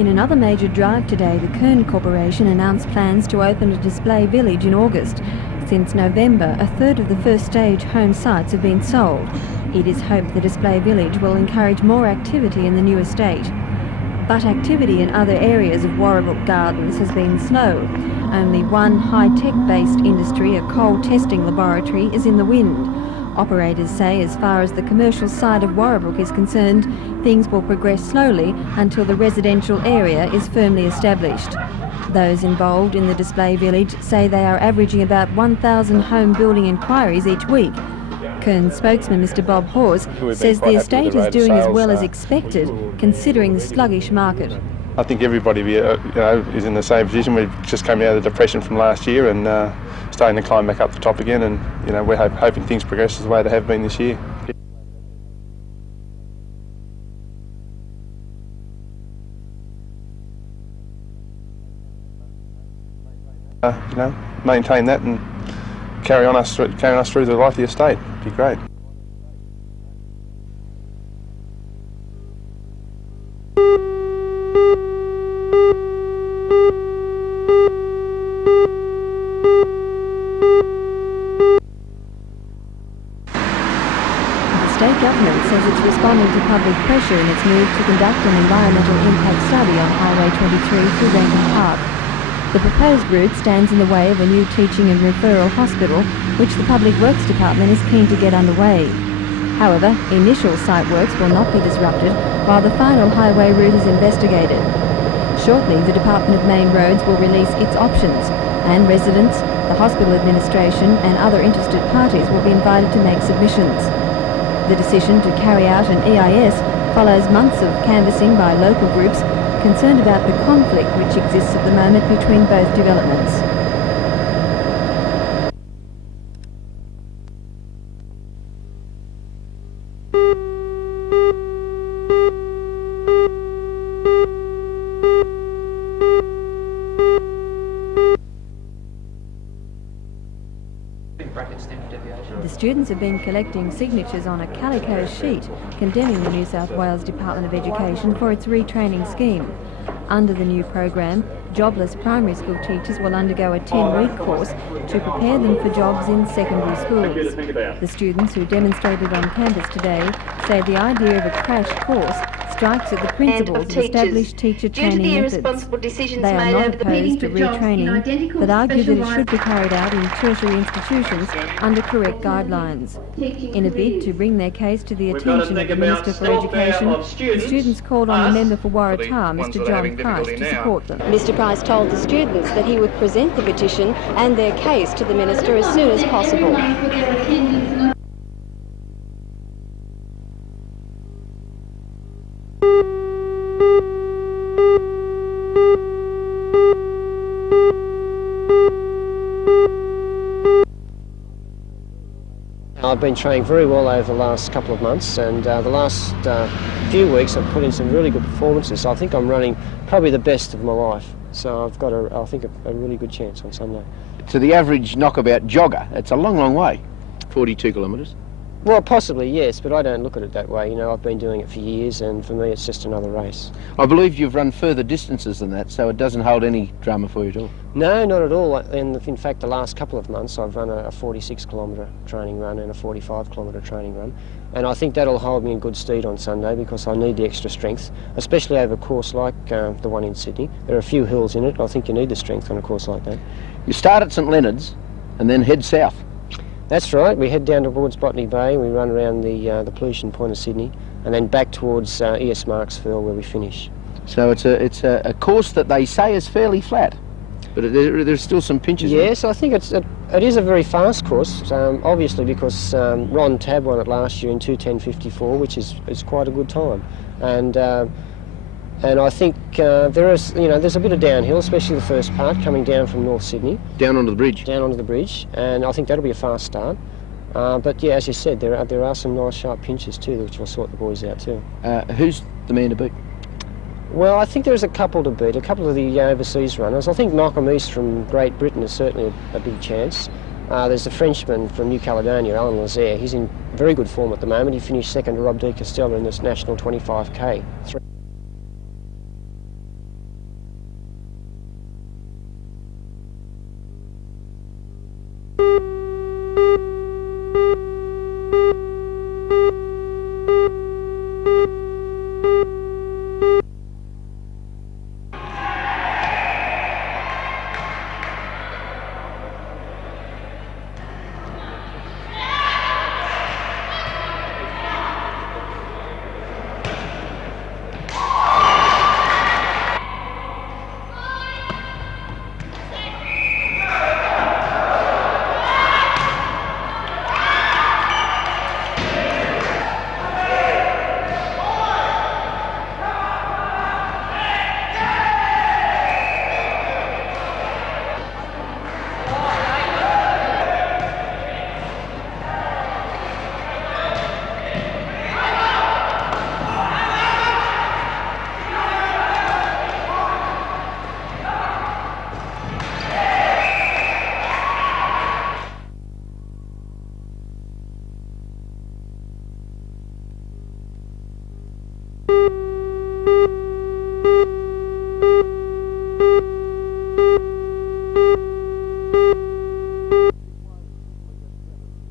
In another major drive today, the Kern Corporation announced plans to open a display village in August. Since November, a third of the first stage home sites have been sold. It is hoped the display village will encourage more activity in the new estate. But activity in other areas of Warrabrook Gardens has been slow. Only one high-tech-based industry, a coal testing laboratory, is in the wind. Operators say as far as the commercial side of Warrabrook is concerned, things will progress slowly until the residential area is firmly established. Those involved in the display village say they are averaging about 1,000 home building inquiries each week. Kern spokesman Mr Bob Hawes says the estate is doing as well as expected, considering the sluggish market. I think everybody is in the same position. We've just come out of the depression from last year and starting to climb back up the top again, and we're hoping things progress the way they have been this year. Maintain that and carry us through the life of the estate. It'd be great. The state government says it's responding to public pressure in its move to conduct an environmental impact study on Highway 23 through Rankin Park. The proposed route stands in the way of a new teaching and referral hospital, which the Public Works Department is keen to get underway. However, initial site works will not be disrupted while the final highway route is investigated. Shortly, the Department of Main Roads will release its options, and residents, the hospital administration and other interested parties will be invited to make submissions. The decision to carry out an EIS follows months of canvassing by local groups concerned about the conflict which exists at the moment between both developments. The students have been collecting signatures on a calico sheet condemning the New South Wales Department of Education for its retraining scheme. Under the new program, jobless primary school teachers will undergo a 10-week course to prepare them for jobs in secondary schools. The students who demonstrated on campus today say the idea of a crash course strikes at the principles of established teacher training methods. They are not opposed to retraining, but argue that it should be carried out in tertiary institutions under correct guidelines. In a bid to bring their case to the attention of the Minister for Education, the students called on the member for Warrabrook, Mr John Price, to support them. Mr Price told the students that he would present the petition and their case to the Minister as soon as possible. I've been training very well over the last couple of months, and the last few weeks I've put in some really good performances. So I think I'm running probably the best of my life. So I've got, I think, a really good chance on Sunday. To the average knockabout jogger, it's a long, long way. 42 kilometres. Well, possibly, yes, but I don't look at it that way. I've been doing it for years, and for me it's just another race. I believe you've run further distances than that, so it doesn't hold any drama for you at all. No, not at all. And in fact, the last couple of months I've run a 46-kilometre training run and a 45-kilometre training run. And I think that'll hold me in good stead on Sunday because I need the extra strength, especially over a course like the one in Sydney. There are a few hills in it. I think you need the strength on a course like that. You start at St Leonard's and then head south. That's right. We head down towards Botany Bay, we run around the pollution point of Sydney, and then back towards E.S. Marksville where we finish. So it's a course that they say is fairly flat, but there's still some pinches. Yes, I think it is a very fast course, obviously because Ron Tabb won it last year in 2:10.54, which is quite a good time. And I think there's a bit of downhill, especially the first part, coming down from North Sydney. Down onto the bridge? Down onto the bridge, and I think that'll be a fast start. But yeah, as you said, there are some nice sharp pinches too, which will sort the boys out too. Who's the man to beat? Well, I think there's a couple to beat, a couple of the overseas runners. I think Malcolm East from Great Britain is certainly a big chance. There's a Frenchman from New Caledonia, Alan Lazaire. He's in very good form at the moment. He finished second to Rob de Castella in this national 25k.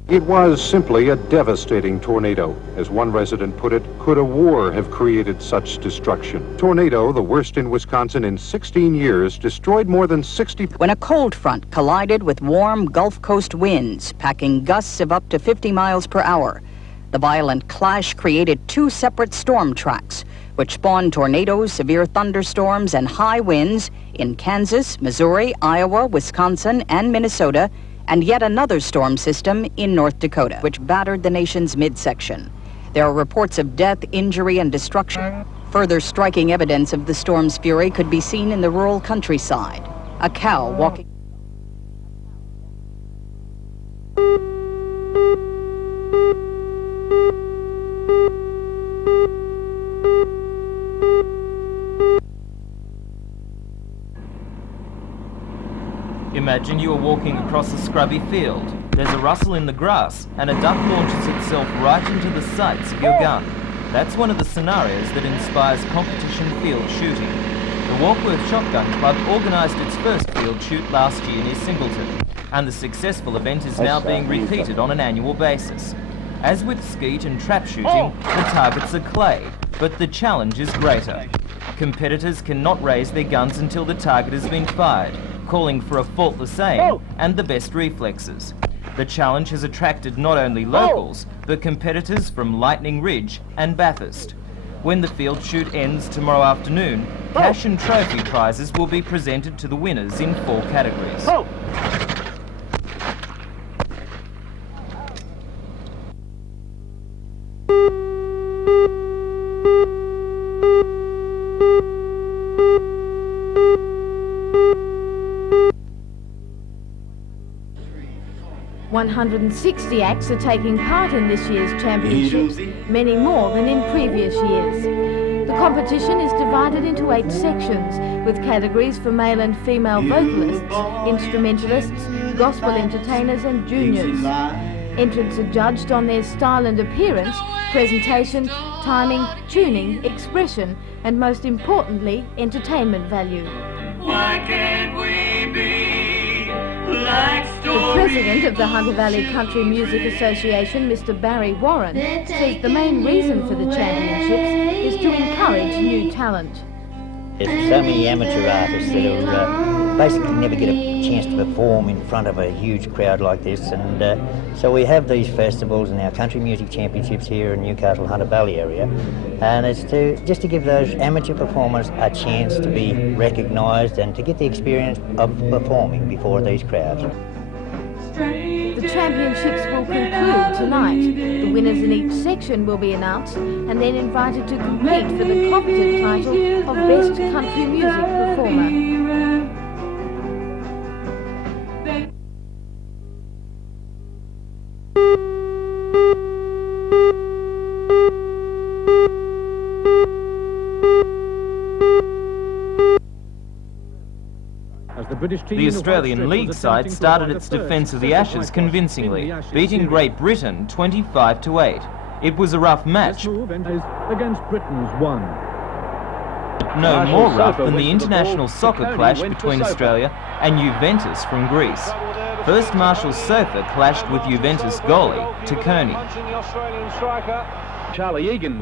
It was simply a devastating tornado. As one resident put it, could a war have created such destruction? Tornado, the worst in Wisconsin in 16 years, destroyed more than 60... When a cold front collided with warm Gulf Coast winds, packing gusts of up to 50 miles per hour. The violent clash created two separate storm tracks, which spawned tornadoes, severe thunderstorms, and high winds in Kansas, Missouri, Iowa, Wisconsin, and Minnesota, and yet another storm system in North Dakota, which battered the nation's midsection. There are reports of death, injury, and destruction. Further striking evidence of the storm's fury could be seen in the rural countryside. A cow walking... Imagine you are walking across a scrubby field. There's a rustle in the grass, and a duck launches itself right into the sights of your gun. That's one of the scenarios that inspires competition field shooting. The Warkworth Shotgun Club organised its first field shoot last year near Singleton, and the successful event is now being repeated on an annual basis. As with skeet and trap shooting, the targets are clay, but the challenge is greater. Competitors cannot raise their guns until the target has been fired, calling for a faultless aim and the best reflexes. The challenge has attracted not only locals, but competitors from Lightning Ridge and Bathurst. When the field shoot ends tomorrow afternoon, cash and trophy prizes will be presented to the winners in 4 categories. 160 acts are taking part in this year's championships, many more than in previous years. The competition is divided into 8 sections, with categories for male and female vocalists, instrumentalists, gospel entertainers and juniors. Entrants are judged on their style and appearance, presentation, timing, tuning, expression, and most importantly, entertainment value. Why can't we be like stories? The president of the Hunter Valley Country Music Association, Mr. Barry Warren, says the main reason for the championships is to encourage new talent. There's so many amateur artists that basically never get a chance to perform in front of a huge crowd like this, and so we have these festivals and our country music championships here in Newcastle, Hunter Valley area, and it's just to give those amateur performers a chance to be recognised and to get the experience of performing before these crowds. The championships will conclude tonight. The winners in each section will be announced and then invited to compete for the coveted title of Best Country Music Performer. The Australian League side started its defence of the Ashes convincingly, beating Great Britain 25-8. It was a rough match, against Britain's 1. no more rough than the international soccer clash between Australia and Juventus from Greece. First, Marshall Sofa clashed with Juventus goalie Tacconi.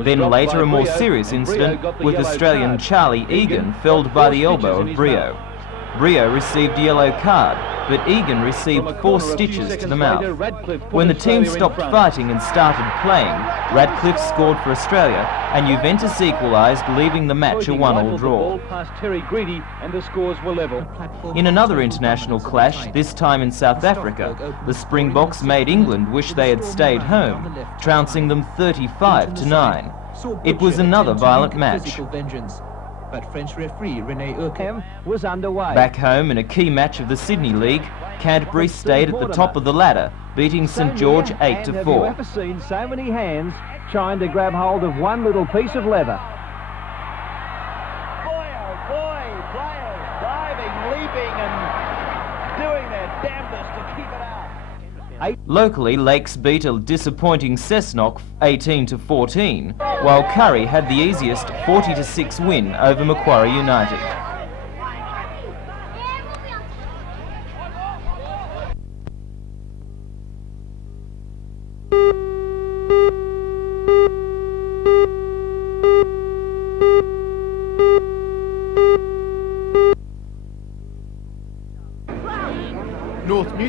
Then later a more serious incident with Australian Charlie Egan felled by the elbow of Brio. Brio received a yellow card, but Egan received 4 stitches to the mouth. When the team stopped fighting and started playing, Radcliffe scored for Australia and Juventus equalised, leaving the match a 1-1 draw. In another international clash, this time in South Africa, the Springboks made England wish they had stayed home, trouncing them 35-9. It was another violent match. But French referee René Urquhart was underway. Back home in a key match of the Sydney League, Canterbury stayed at the top of the ladder, beating St George 8-4. Have you ever seen so many hands trying to grab hold of one little piece of leather? Boy, oh boy, players diving, leaping and doing their damnedest to keep it out. Locally, Lakes beat a disappointing Cessnock 18-14, while Curry had the easiest 40-6 win over Macquarie United.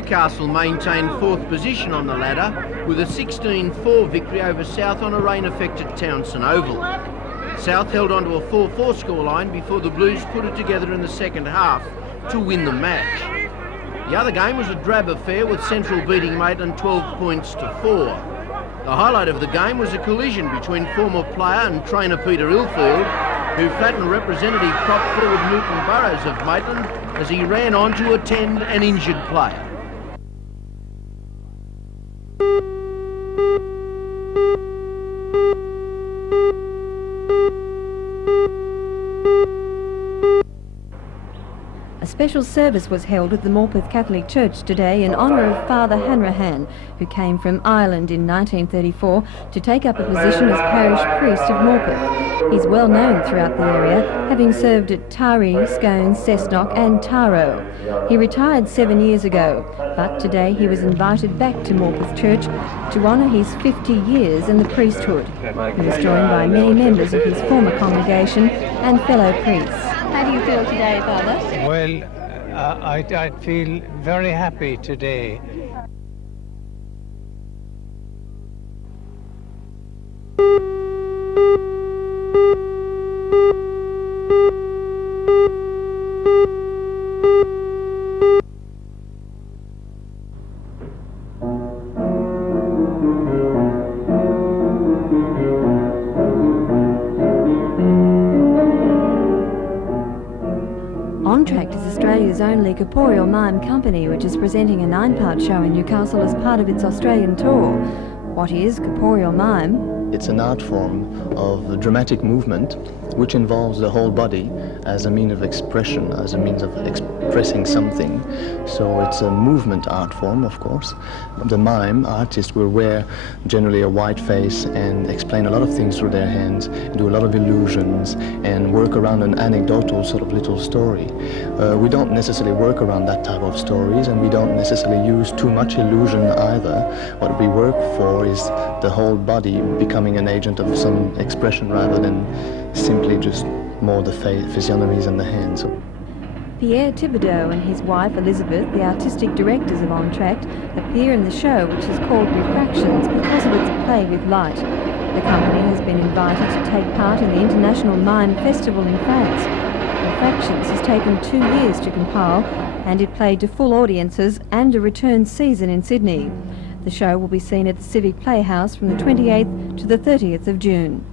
Newcastle maintained 4th position on the ladder with a 16-4 victory over South on a rain-affected Townsend Oval. South held on to a 4-4 scoreline before the Blues put it together in the second half to win the match. The other game was a drab affair with Central beating Maitland 12 points to 4. The highlight of the game was a collision between former player and trainer Peter Ilfield, who flattened representative prop forward Newton Burrows of Maitland as he ran on to attend an injured player. A special service was held at the Morpeth Catholic Church today in honour of Father Hanrahan, who came from Ireland in 1934 to take up a position as parish priest of Morpeth. He's well known throughout the area, having served at Taree, Scone, Cessnock and Taro. He retired 7 years ago, but today he was invited back to Morpeth Church to honour his 50 years in the priesthood. He was joined by many members of his former congregation and fellow priests. How do you feel today, Father? Well, I feel very happy today. Ontract is Australia's only corporeal mime company, which is presenting a 9-part show in Newcastle as part of its Australian tour. What is corporeal mime? It's an art form of dramatic movement which involves the whole body as a means of expression, as a means of expressing something. So it's a movement art form, of course. The mime artist will wear generally a white face and explain a lot of things through their hands, do a lot of illusions, and work around an anecdotal sort of little story. We don't necessarily work around that type of stories, and we don't necessarily use too much illusion either. What we work for is the whole body becoming an agent of some expression rather than simply just more the physiognomies and the hands. Pierre Thibodeau and his wife Elizabeth, the artistic directors of Ontract, appear in the show, which is called Refractions because of its play with light. The company has been invited to take part in the International Mime Festival in France. Refractions has taken 2 years to compile, and it played to full audiences and a return season in Sydney. The show will be seen at the Civic Playhouse from the 28th to the 30th of June.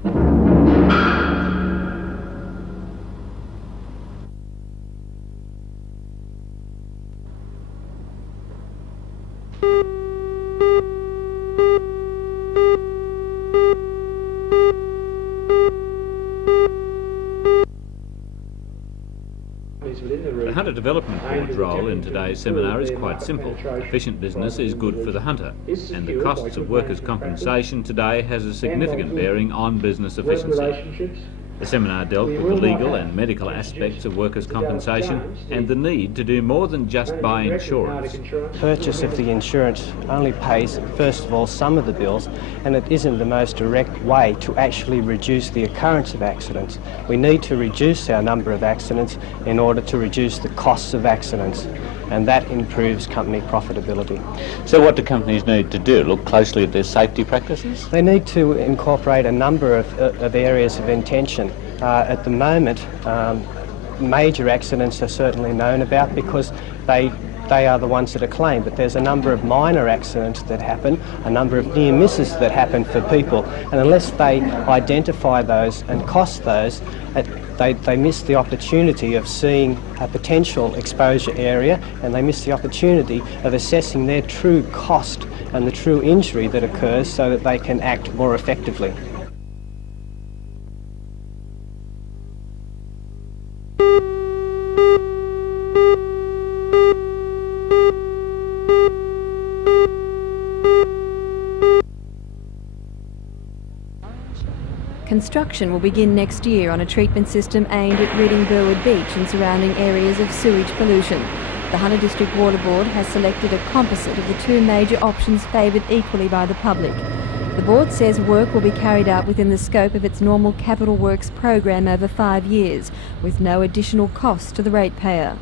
The Hunter Development Board's role in today's seminar is quite simple. Efficient business is good for the hunter, and the costs of workers' compensation today has a significant bearing on business efficiency. The seminar dealt with the legal and medical aspects of workers' compensation and the need to do more than just buy insurance. Purchase of the insurance only pays, first of all, some of the bills, and it isn't the most direct way to actually reduce the occurrence of accidents. We need to reduce our number of accidents in order to reduce the costs of accidents, and that improves company profitability. So what do companies need to do? Look closely at their safety practices? They need to incorporate a number of areas of intention. At the moment, major accidents are certainly known about because they are the ones that are claimed, but there's a number of minor accidents that happen, a number of near misses that happen for people, and unless they identify those and cost those, they miss the opportunity of seeing a potential exposure area, and they miss the opportunity of assessing their true cost and the true injury that occurs so that they can act more effectively. Construction will begin next year on a treatment system aimed at ridding Burwood Beach and surrounding areas of sewage pollution. The Hunter District Water Board has selected a composite of the 2 major options favoured equally by the public. The board says work will be carried out within the scope of its normal capital works program over 5 years, with no additional cost to the ratepayer.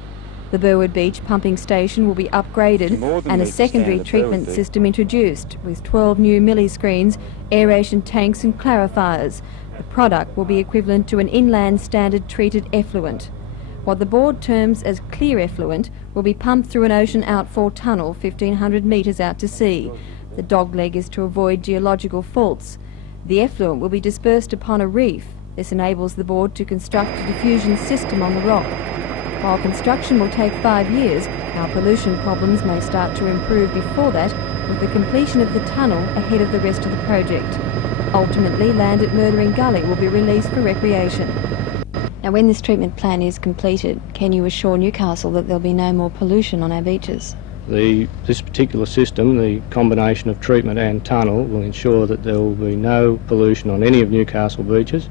The Burwood Beach pumping station will be upgraded and a secondary treatment system introduced with 12 new milliscreens, aeration tanks and clarifiers. The product will be equivalent to an inland standard treated effluent. What the board terms as clear effluent will be pumped through an ocean outfall tunnel 1,500 metres out to sea. The dogleg is to avoid geological faults. The effluent will be dispersed upon a reef. This enables the board to construct a diffusion system on the rock. While construction will take 5 years, our pollution problems may start to improve before that, with the completion of the tunnel ahead of the rest of the project. Ultimately, land at Murdering Gully will be released for recreation. Now, when this treatment plan is completed, can you assure Newcastle that there'll be no more pollution on our beaches? This particular system, the combination of treatment and tunnel, will ensure that there will be no pollution on any of Newcastle beaches.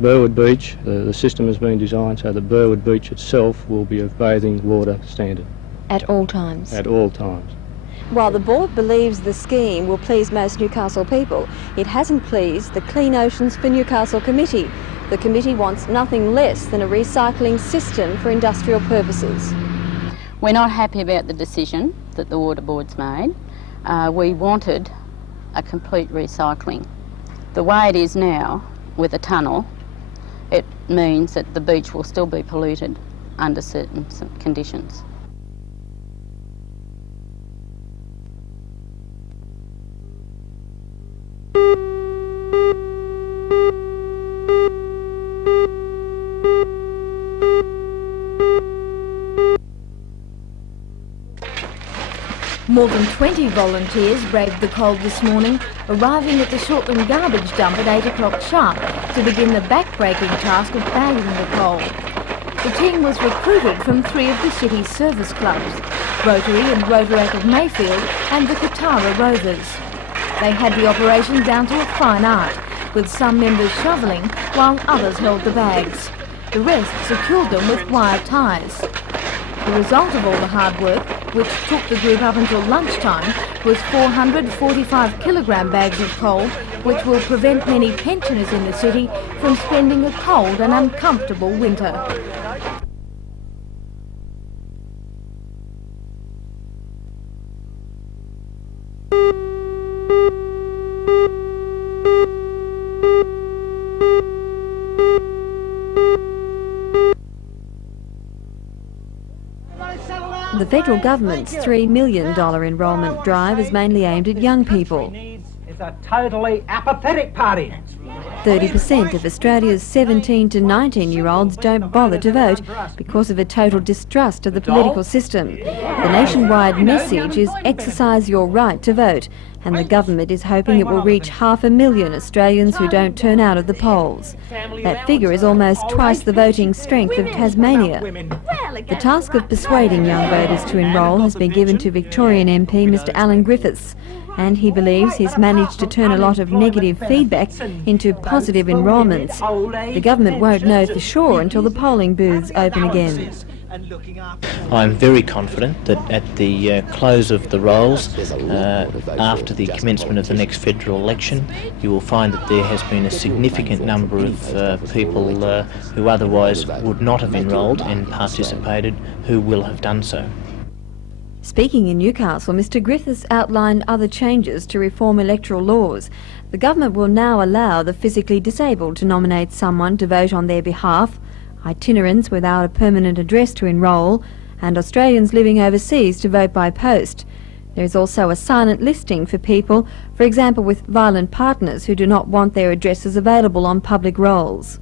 Burwood Beach, the system has been designed so that Burwood Beach itself will be of bathing water standard. At all times? At all times. While the board believes the scheme will please most Newcastle people, it hasn't pleased the Clean Oceans for Newcastle Committee. The committee wants nothing less than a recycling system for industrial purposes. We're not happy about the decision that the water board's made. We wanted a complete recycling. The way it is now, with a tunnel, it means that the beach will still be polluted under certain conditions. More than 20 volunteers braved the cold this morning, arriving at the Shortland garbage dump at 8 o'clock sharp to begin the back-breaking task of bagging the coal. The team was recruited from 3 of the city's service clubs, Rotary and Rotaract of Mayfield and the Katara Rovers. They had the operation down to a fine art, with some members shoveling while others held the bags. The rest secured them with wire ties. The result of all the hard work, which took the group up until lunchtime, was 445 kilogram bags of coal, which will prevent many pensioners in the city from spending a cold and uncomfortable winter. The federal government's $3 million enrolment drive is mainly aimed at young people. It's a totally apathetic party. 30% of Australia's 17 to 19-year-olds don't bother to vote because of a total distrust of the political system. The nationwide message is exercise your right to vote, and the government is hoping it will reach 500,000 Australians who don't turn out at the polls. That figure is almost twice the voting strength of Tasmania. The task of persuading young voters to enrol has been given to Victorian MP Mr Alan Griffiths, and he believes he's managed to turn a lot of negative feedback into positive enrolments. The government won't know for sure until the polling booths open again. I'm very confident that at the close of the rolls, after the commencement of the next federal election, you will find that there has been a significant number of people who otherwise would not have enrolled and participated who will have done so. Speaking in Newcastle, Mr Griffiths outlined other changes to reform electoral laws. The government will now allow the physically disabled to nominate someone to vote on their behalf, itinerants without a permanent address to enrol, and Australians living overseas to vote by post. There is also a silent listing for people, for example with violent partners who do not want their addresses available on public rolls.